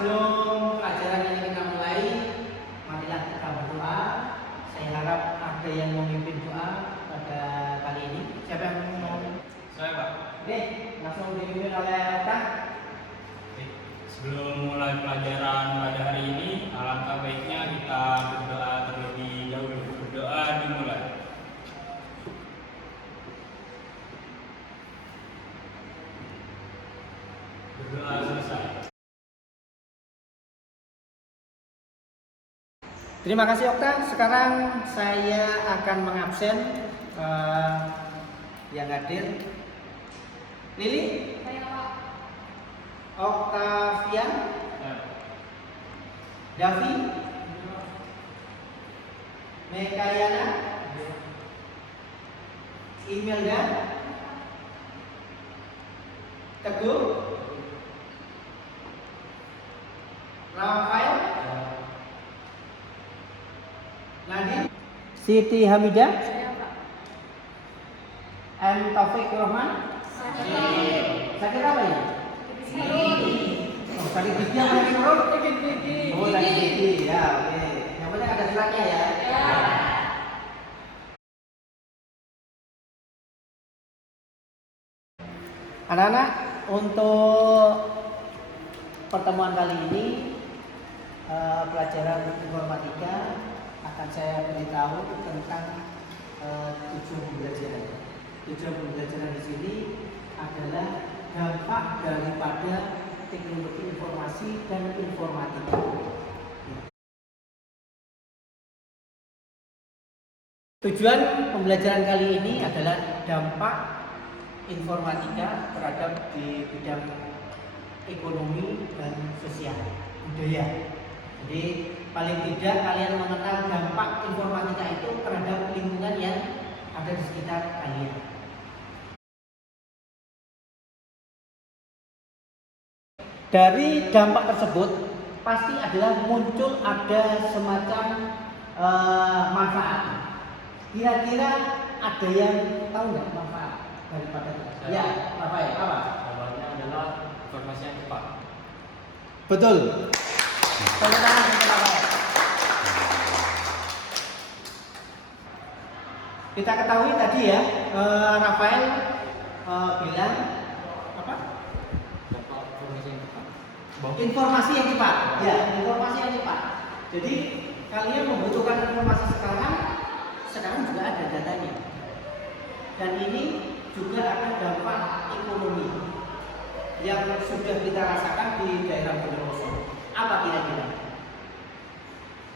sebelum pelajaran ini kita mulai, marilah kita berdoa. Saya harap ada yang memimpin doa pada kali ini. Siapa yang mau? Saya, Pak. Oke, langsung dipimpin oleh Kak. Sebelum mulai pelajaran pada hari ini, alangkah baiknya kita berdoa terlebih dahulu. Berdoa dimulai. Berdoa selesai. Terima kasih Okta. Sekarang saya akan mengabsen yang hadir. Lili, Saya Pak. Oktavian, Davi, Mekayana, Imelda, Teguh, Rafael, Nadine, Siti Hamidah, Saya Pak. M. Taufik Rahman. Sakit apa ya? Oh, sakit gigi apa yang turun? Oh, sakit gigi. Ya, oke. Yang penting ada suratnya ya. Anak-anak, untuk pertemuan kali ini pelajaran informatika akan saya beritahu tentang tujuan pembelajaran. Tujuan pembelajaran di sini adalah dampak daripada teknologi informasi dan informatika. Tujuan pembelajaran kali ini adalah dampak informatika terhadap di bidang ekonomi dan sosial budaya. Jadi paling tidak kalian mengenal dampak informatika itu terhadap lingkungan yang ada di sekitar kalian. Dari dampak tersebut pasti adalah muncul ada semacam manfaat. Kira-kira ada yang tahu nggak manfaat daripada itu? Ya, Rafael, apa? Jawabannya adalah informasi yang cepat. Betul. Tepuk tangan untuk Rafael. Kita ketahui tadi ya, Rafael bilang apa? Dapat informasi yang cepat. Informasi yang cepat. Ya, informasi yang cepat. Jadi kalian membutuhkan informasi sekarang juga ada datanya. Dan ini juga ada dampak ekonomi yang sudah kita rasakan di daerah Bondowoso. Apa kira-kira?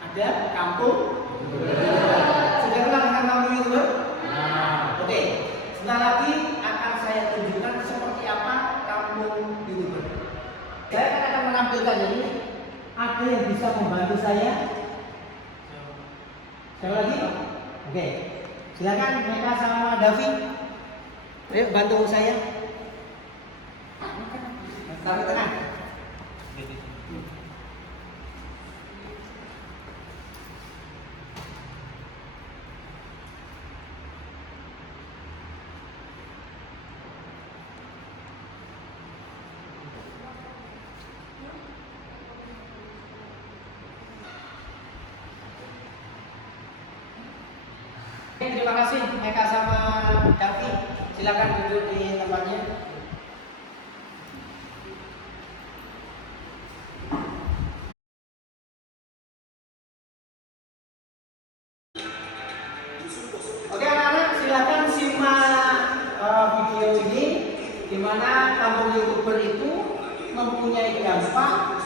Ada kampung? Sudah kenal dengan kampung YouTuber? Oke, sebentar lagi akan saya tunjukkan seperti apa kampung YouTuber. Saya akan menampilkan ini. Ada yang bisa membantu saya? Siapa lagi? Oke, silakan Meka sama Davi. Ayo bantu saya. Taruh tengah. Terima kasih Meka sama Davi. Silakan duduk di tempatnya. Oke anak-anak, silakan simak video ini di mana kampung YouTuber itu mempunyai dampak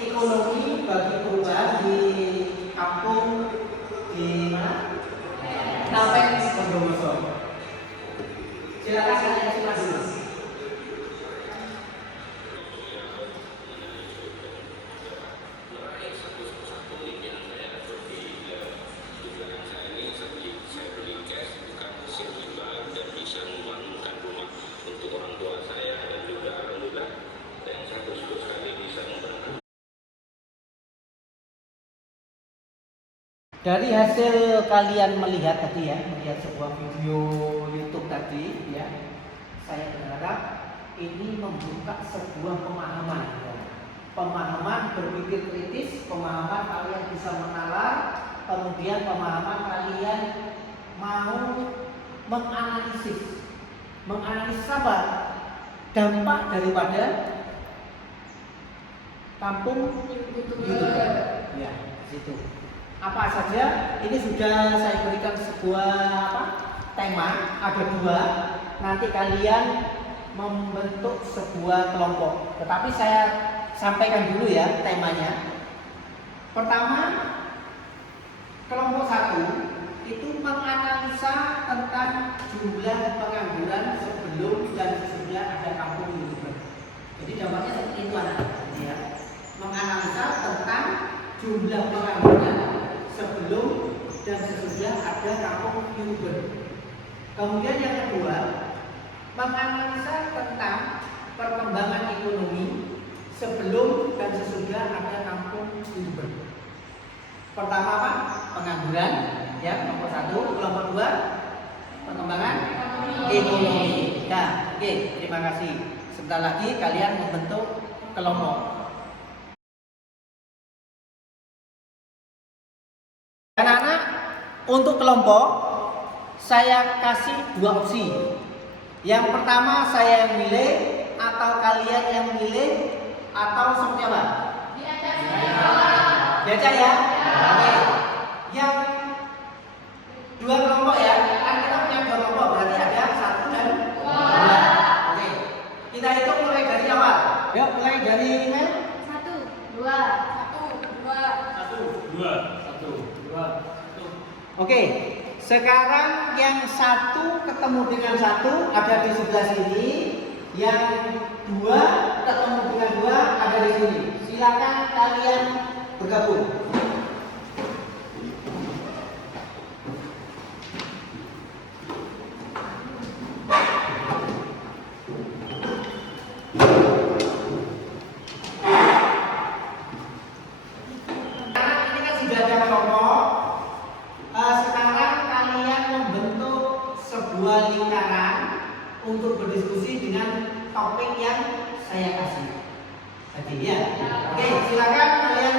ekonomi bagi perubahan di kampung di mana? Klaten, Bondowoso. Silakan kalian simak dulu. Dari hasil kalian melihat tadi ya, melihat sebuah video YouTube tadi ya, saya berharap ini membuka sebuah pemahaman ya, pemahaman berpikir kritis, pemahaman kalian bisa menalar, kemudian pemahaman kalian mau menganalisis apa dampak daripada kampung YouTuber. Ya, situ. Apa saja? Ini sudah saya berikan sebuah tema, ada 2. Nanti kalian membentuk sebuah kelompok. Tetapi saya sampaikan dulu ya temanya. Pertama, kelompok 1 itu menganalisa tentang jumlah pengangguran sebelum dan sesudah ada kampung YouTuber. Jadi dampaknya seperti itu anak, ya. Menganalisa tentang jumlah pengangguran sebelum dan sesudah ada kampung YouTuber. Kemudian yang kedua, menganalisa tentang perkembangan ekonomi sebelum dan sesudah ada kampung YouTuber. Pertama apa? Pengangguran, ya, nomor 1. Kelompok 2, perkembangan ekonomi. Nah, oke, terima kasih. Sebentar lagi kalian membentuk kelompok. Anak-anak, untuk kelompok saya kasih 2 opsi. Yang pertama saya yang milih, atau kalian yang milih, atau seperti apa? Diajak ya? Oke. Yang 2 kelompok ya, kan kita punya 2 kelompok, berarti ada 1 dan 2. Oke. Kita hitung mulai dari awal. Yuk, mulai dari Mel. 1, 2, 1, 2. 1. Oke. Sekarang yang 1 ketemu dengan 1 ada di sebelah sini, yang 2 ketemu dengan 2 ada di sini. Silakan kalian bergabung. Ini kan sudah ada kelompok. Sekarang kalian membentuk sebuah lingkaran untuk berdiskusi dengan topik yang saya kasih tadi ya. Oke, silakan kalian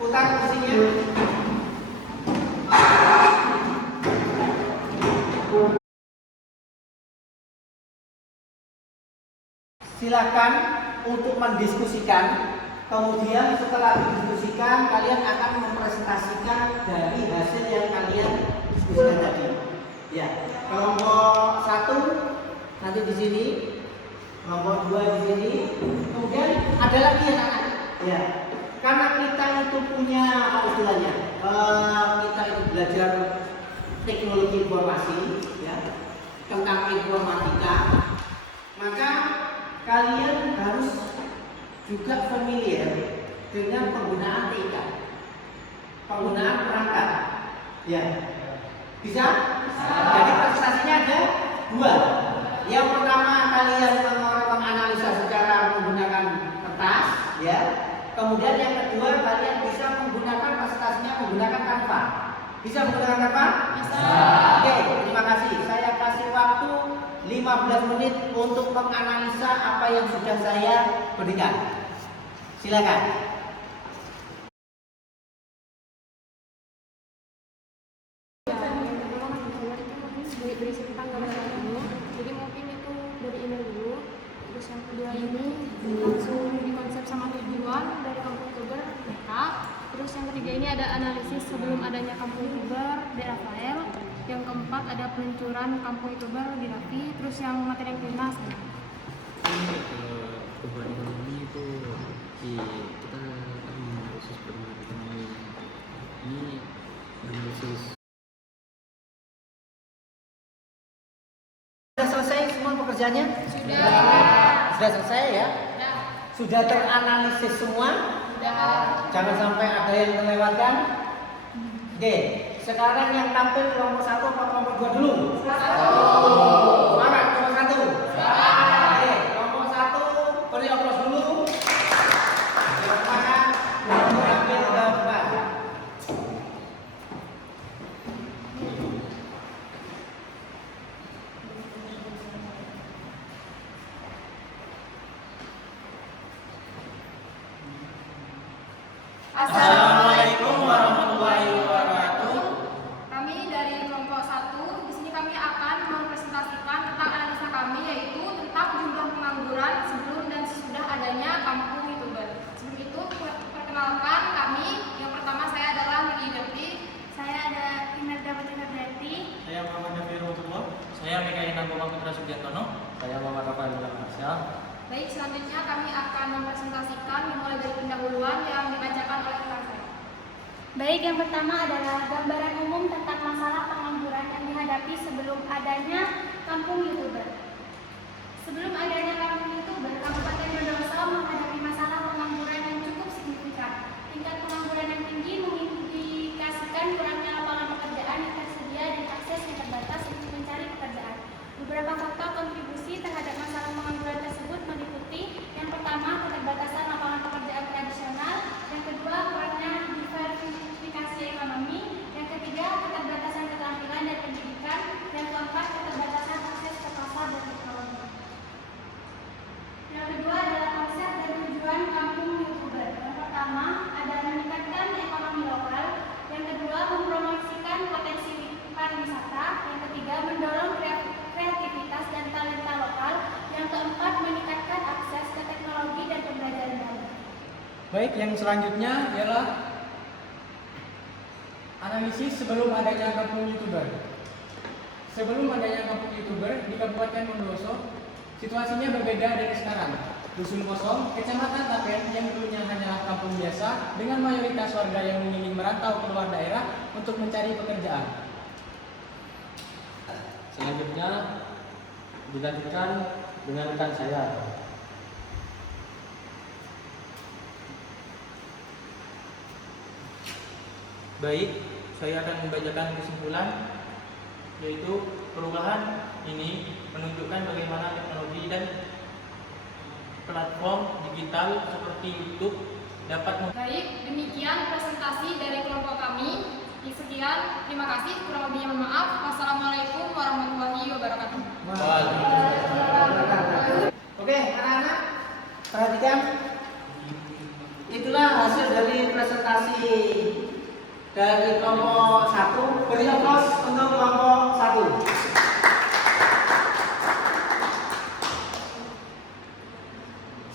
putar kursinya. Silakan untuk mendiskusikan. Kemudian setelah didiskusikan, kalian akan mempresentasikan dari hasil yang kalian diskusikan tadi. Ya, kelompok 1 nanti di sini, kelompok 2 di sini. Kemudian ada lagi anak-anak. Ya, karena kita itu punya apa istilahnya? Kita itu belajar teknologi informasi, ya, tentang informatika. Maka kalian harus juga familiar dengan penggunaan TK, penggunaan perangkat, ya, bisa? Jadi presentasinya ada 2. Yang pertama kalian menganalisa secara menggunakan kertas, ya. Kemudian yang kedua kalian bisa menggunakan presentasinya menggunakan Canva. Bisa menggunakan Canva? Bisa. Oke, terima kasih. Saya kasih waktu 15 menit untuk menganalisa apa yang sudah saya berikan. Silakan. Berisi tentang gambar dulu, jadi mungkin itu dari email dulu. Terus yang kedua ini langsung dikonsep sama tujuan dari kampung YouTuber mereka. Terus yang ketiga ini ada analisis sebelum adanya kampung YouTuber di Rafael. Yang keempat ada peluncuran kampung YouTuber di Raffi. Terus yang materi yang kelima saya. Perubahan ekonomi itu kita akan menganalisis perubahan ekonomi ini analisis. Sudah selesai semua pekerjaannya? Sudah selesai ya? Sudah teranalisis semua? Jangan sampai ada yang terlewatkan. Oke, sekarang yang tampil kelompok 1 atau kelompok 2 dulu? Semangat, kelompok 1. Oke, kelompok 1 beri aplaus dulu. Semangat, untuk tampil ke depan. Assalamualaikum warahmatullahi wabarakatuh. Kami dari kelompok 1, di sini kami akan mempresentasikan tentang analisa kami, yaitu tentang jumlah pengangguran sebelum dan sesudah adanya kampung YouTuber. Sebelum itu, perkenalkan kami. Yang pertama, saya adalah Niki Depti. Saya ada Imelda Batina Berarti. Saya Muhammad Nafi Rahmatullah. Saya Mikaela Goma Putra Sugiantono. Saya Muhammad Rafael Marsha. Baik, selanjutnya kami akan mempresentasikan dimulai dari pendahuluan yang dibacakan oleh rekan saya. Baik, yang pertama adalah gambaran umum tentang masalah pengangguran yang dihadapi sebelum adanya kampung YouTuber. Sebelum adanya kampung YouTuber, Kabupaten Bondowoso menghadapi masalah pengangguran yang cukup signifikan. Tingkat pengangguran yang tinggi mengindikasikan kurangnya lapangan pekerjaan yang tersedia dan akses yang terbatas untuk mencari pekerjaan. Beberapa faktor kontribusi terhadap masalah pengangguran tersebut meliputi: yang pertama, keterbatasan lapangan pekerjaan tradisional; yang kedua, kurangnya diversifikasi ekonomi; yang ketiga, keterbatasan keterampilan dan pendidikan; yang keempat, keterbatasan akses ke pasar dan teknologi. Yang kedua adalah konsep dan tujuan kampung YouTuber. Yang pertama adalah meningkatkan ekonomi lokal; yang kedua, mempromosikan potensi pariwisata; yang ketiga, mendorong kreativitas dan talenta lokal; yang keempat, meningkatkan akses ke teknologi dan pembelajaran baru. Baik, yang selanjutnya ialah analisis sebelum adanya kampung YouTuber. Sebelum adanya kampung YouTuber di Kabupaten Bondowoso, situasinya berbeda dari sekarang. Dusun Kosong, Kecamatan Tapen yang dulunya hanyalah kampung biasa dengan mayoritas warga yang memilih merantau keluar daerah untuk mencari pekerjaan. Selanjutnya dilanjutkan dengan rekan saya. Baik, saya akan membacakan kesimpulan, yaitu perubahan ini menunjukkan bagaimana teknologi dan platform digital seperti YouTube dapat Baik, demikian presentasi dari kelompok kami. Sekian, terima kasih. Kurang lebihnya mohon maaf. Wassalamualaikum warahmatullahi wabarakatuh. Oke, anak-anak, perhatikan. Itulah hasil dari presentasi dari kelompok 1. Beri aplaus untuk kelompok 1.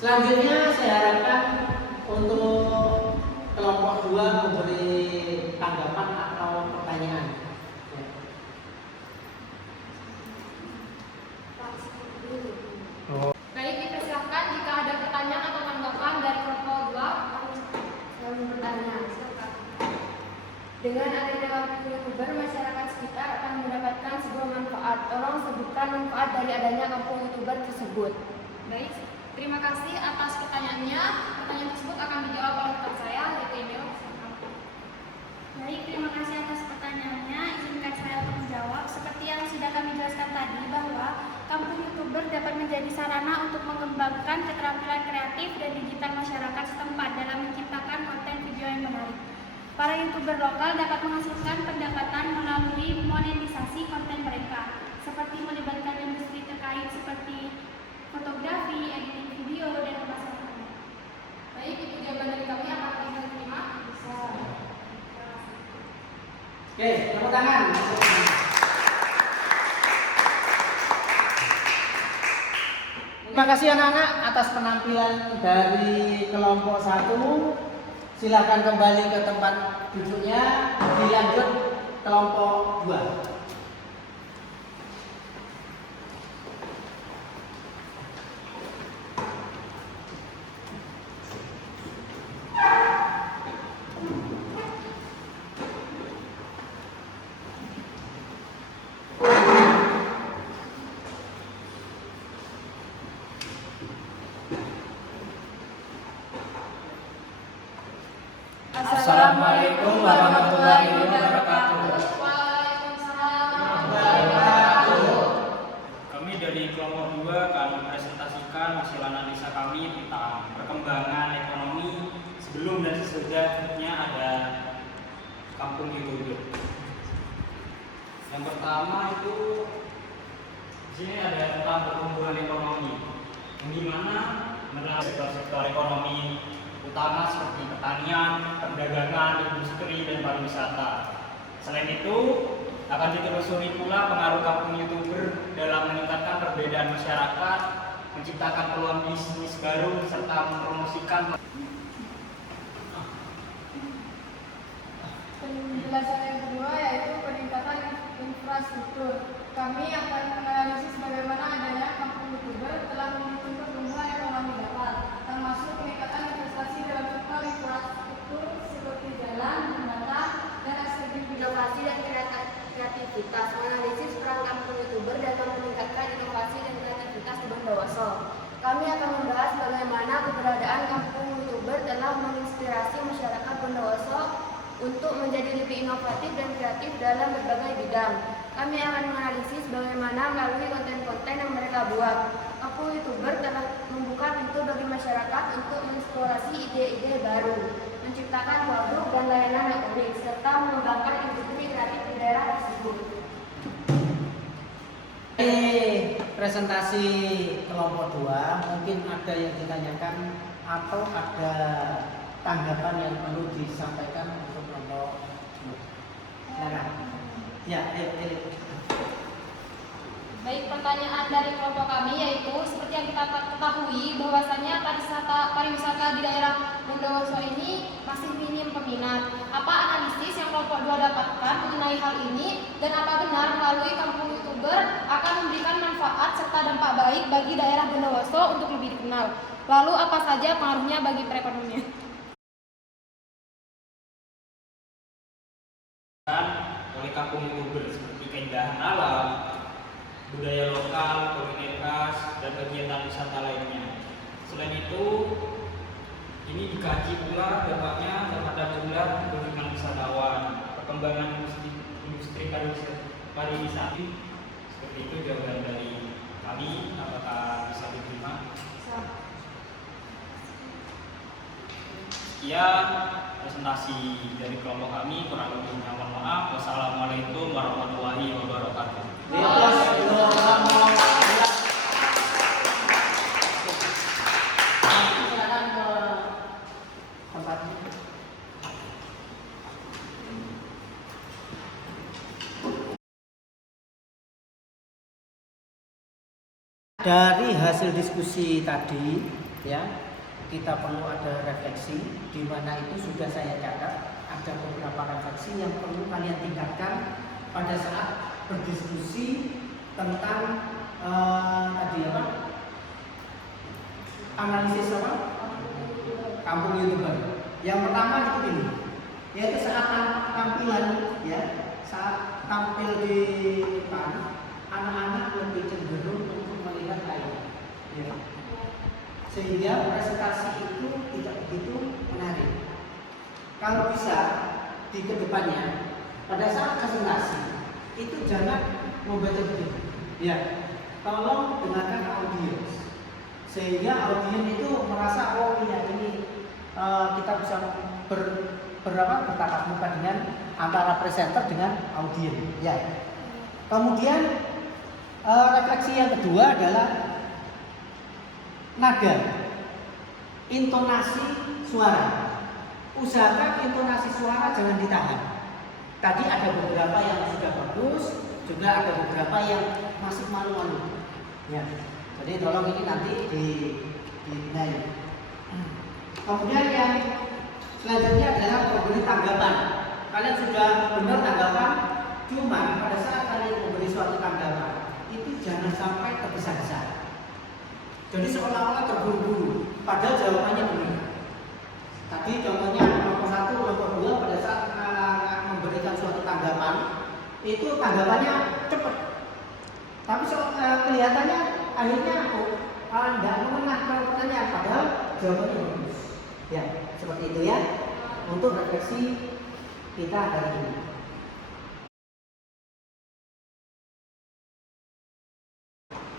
Selanjutnya saya harapkan untuk kelompok 2 memberi tanggapan atau pertanyaan. Baik, dipersilakan jika ada pertanyaan atau tanggapan dari kelompok 2. Saya mau bertanya, dengan adanya kampung YouTuber, masyarakat sekitar akan mendapatkan sebuah manfaat. Tolong sebutkan manfaat dari adanya kampung YouTuber tersebut. Baik, terima kasih atas pertanyaannya. Pertanyaan tersebut akan dijawab oleh rekan saya, yaitu Emil. Baik, terima kasih atas pertanyaannya. Izinkan saya untuk menjawab. Seperti yang sudah kami jelaskan tadi, bahwa kampung YouTuber dapat menjadi sarana untuk mengembangkan keterampilan kreatif dan digital masyarakat setempat dalam menciptakan konten video yang menarik. Para YouTuber lokal dapat menghasilkan pendapatan melalui monetisasi konten mereka, seperti melibatkan industri terkait seperti fotografi, editing video, dan pemasaran. Baik, itu jawaban dari kami. Apakah bisa diterima? Oke, tepuk tangan. Terima kasih anak-anak atas penampilan dari kelompok 1. Silakan kembali ke tempat duduknya. Dilanjut kelompok 2. Assalamualaikum warahmatullahi wabarakatuh. Kami dari kelompok 2 akan mempresentasikan hasil analisa kami tentang perkembangan ekonomi sebelum dan sesudahnya ada kampung YouTuber. Yang pertama itu di sini ada tentang pertumbuhan ekonomi, yang dimana melalui sektor-sektor ekonomi utama seperti petani pertanian, perdagangan, industri, dan pariwisata. Selain itu, akan ditelusuri pula pengaruh kampung YouTuber dalam meningkatkan perbedaan masyarakat, menciptakan peluang bisnis baru, serta mempromosikan. Penjelasan yang kedua yaitu peningkatan infrastruktur. Kami akan menganalisis bagaimana adanya kampung YouTuber telah mendukung pertumbuhan ekonomi lokal, termasuk peningkatan investasi dalam sektor infrastruktur seperti jalan, jembatan, dan aspek inovasi dan kreativitas. Menganalisis peran kampung YouTuber dalam meningkatkan inovasi dan kreativitas di Bondowoso. Kami akan membahas bagaimana keberadaan kampung YouTuber telah menginspirasi masyarakat Bondowoso untuk menjadi lebih inovatif dan kreatif dalam berbagai bidang. Kami akan menganalisis bagaimana melalui konten-konten yang mereka buat, kampung YouTuber telah membuka pintu bagi masyarakat untuk mengeksplorasi ide-ide baru, menciptakan produk dan layanan yang unik, serta mengembangkan industri kreatif di daerah tersebut. Presentasi kelompok 2 mungkin ada yang ditanyakan atau ada tanggapan yang perlu disampaikan untuk kelompok 2. Silakan. Ya, ayo. Baik, pertanyaan dari kelompok kami yaitu seperti yang kita ketahui bahwasannya pariwisata di daerah Bondowoso ini masih minim peminat. Apa analisis yang kelompok 2 dapatkan mengenai hal ini, dan apa benar melalui kampung YouTuber akan memberikan manfaat serta dampak baik bagi daerah Bondowoso untuk lebih dikenal? Lalu apa saja pengaruhnya bagi perekonomian? Oleh kampung YouTuber seperti keindahan alam, budaya lokal, kuliner khas, dan kegiatan wisata lainnya. Selain itu, ini dikaji pula dampaknya terhadap jumlah kunjungan wisatawan, perkembangan industri pariwisata. Seperti itu jawaban dari kami. Apakah bisa diterima? Sekian presentasi dari kelompok kami, kurang lebihnya mohon maaf. Wassalamualaikum warahmatullahi wabarakatuh. Silakan ke tempatnya. Dari hasil diskusi tadi, ya, kita perlu ada refleksi, di mana itu sudah saya catat ada beberapa refleksi yang perlu kalian tingkatkan pada saat berdiskusi tentang tadi apa? Analisis apa? Kampung YouTuber. Yang pertama itu ini, yaitu saat tampilan, ya, saat tampil di depan, anak-anak lebih cenderung untuk melihat layar, ya. Sehingga presentasi itu tidak begitu menarik. Kalau bisa di kedepannya pada saat presentasi itu jangan membaca buku, ya, tolong dengarkan audiens, sehingga audiens itu merasa oh iya ini kita bisa bertatap muka dengan antara presenter dengan audiens, ya. Kemudian refleksi yang kedua adalah nada, intonasi suara. Usahakan intonasi suara jangan ditahan. Tadi ada beberapa yang sudah bagus, juga ada beberapa yang masih malu-malu. Ya, jadi tolong ini nanti dinilai. Kemudian yang selanjutnya adalah memberi tanggapan. Kalian sudah benar tanggapan, cuma pada saat kalian memberi suatu tanggapan itu jangan sampai tergesa-gesa. Jadi seolah-olah terburu-buru, padahal jawabannya benar. Tadi contohnya nomor 1, nomor 2 pada saat memberikan suatu tanggapan, itu tanggapannya cepat. Tapi kelihatannya akhirnya tidak mengenai pertanyaan, padahal jawabannya bagus. Ya, seperti itu ya. Untuk refleksi kita hari ini.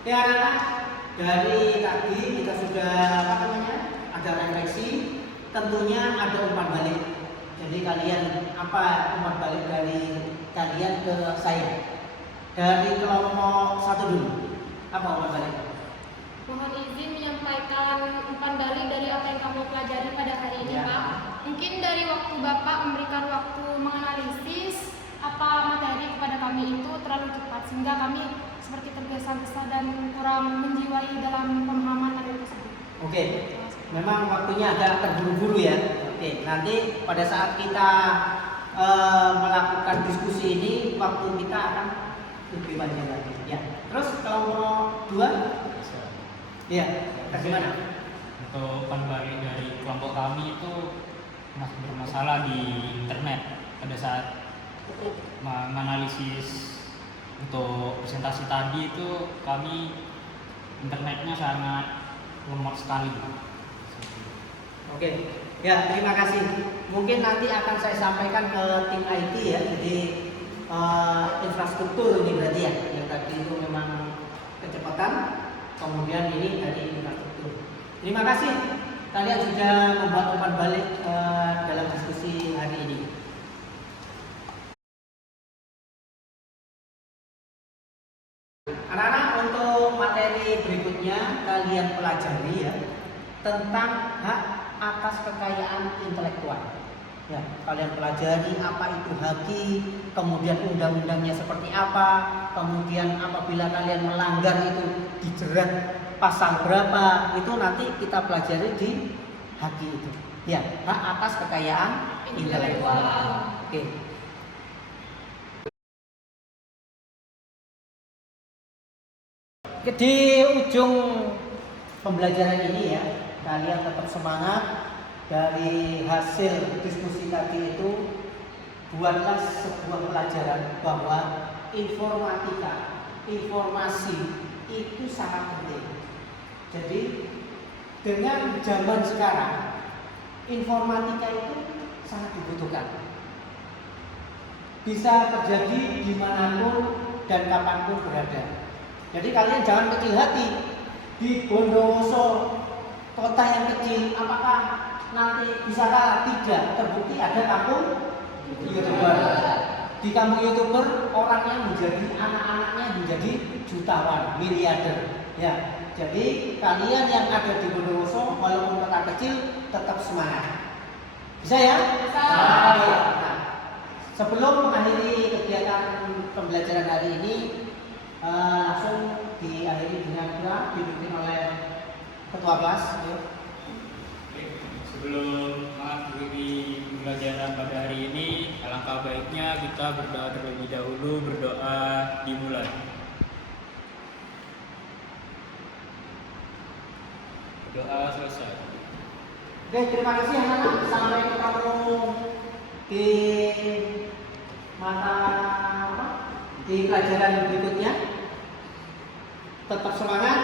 Ya, anak-anak, dari tadi kita sudah ada refleksi. Tentunya ada umpan balik. Jadi kalian apa umpan balik dari kalian ke saya? Dari kelompok 1 dulu. Apa umpan balik? Mohon izin menyampaikan umpan balik dari apa yang kamu pelajari pada hari ini, Ya. Pak. Mungkin dari waktu Bapak memberikan waktu menganalisis apa materi kepada kami itu terlalu cepat sehingga kami seperti tergesa-gesa dan kurang menjiwai dalam pemahaman materi tersebut. Oke, memang waktunya agak terburu-buru ya. Oke, nanti pada saat kita melakukan diskusi ini, waktu kita akan lebih panjang lagi. Ya. Terus kalau mau dua, ya, bagaimana? Untuk penbagi dari kelompok kami itu masih bermasalah di internet pada saat menganalisis untuk presentasi tadi itu kami internetnya sangat lemot sekali. Oke, ya terima kasih. Mungkin nanti akan saya sampaikan ke tim IT ya, jadi infrastruktur ini berarti ya, yang tadi itu memang kecepatan, kemudian ini dari infrastruktur. Terima kasih, kalian sudah membuat umpan balik dalam diskusi hari ini. Anak-anak, untuk materi berikutnya kalian pelajari ya tentang hak atas kekayaan intelektual. Ya, kalian pelajari apa itu HAKI, kemudian undang-undangnya seperti apa, kemudian apabila kalian melanggar itu dijerat pasal berapa, itu nanti kita pelajari di HAKI itu. Ya, hak atas kekayaan intelektual. Oke. Di ujung pembelajaran ini ya, kalian tetap semangat. Dari hasil diskusi tadi itu, buatlah sebuah pelajaran bahwa informasi itu sangat penting. Jadi dengan zaman sekarang, informatika itu sangat dibutuhkan. Bisa terjadi dimanapun dan kapanpun berada. Jadi kalian jangan kecil hati. Di Bondowoso, kota yang kecil, apakah nanti bisa kalah? Tidak, terbukti ada kampung YouTuber. Di kampung YouTuber orangnya menjadi, anak-anaknya menjadi jutawan, miliarder. Ya, jadi kalian yang ada di Bondowoso walaupun kota kecil tetap semangat. Bisa ya? Bisa. Nah, sebelum mengakhiri kegiatan pembelajaran hari ini, langsung diakhiri dengan doa dipimpin oleh ketua kelas. Ya. Sebelum mengakhiri pembelajaran pada hari ini, alangkah baiknya kita berdoa terlebih dahulu. Berdoa dimulai. Doa selesai. Oke, terima kasih anak-anak. Sampai ketemu di di pelajaran berikutnya. Tetap semangat,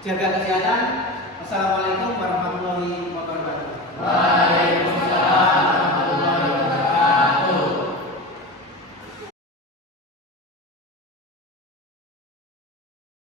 jaga kesehatan. Assalamualaikum warahmatullahi wabarakatuh.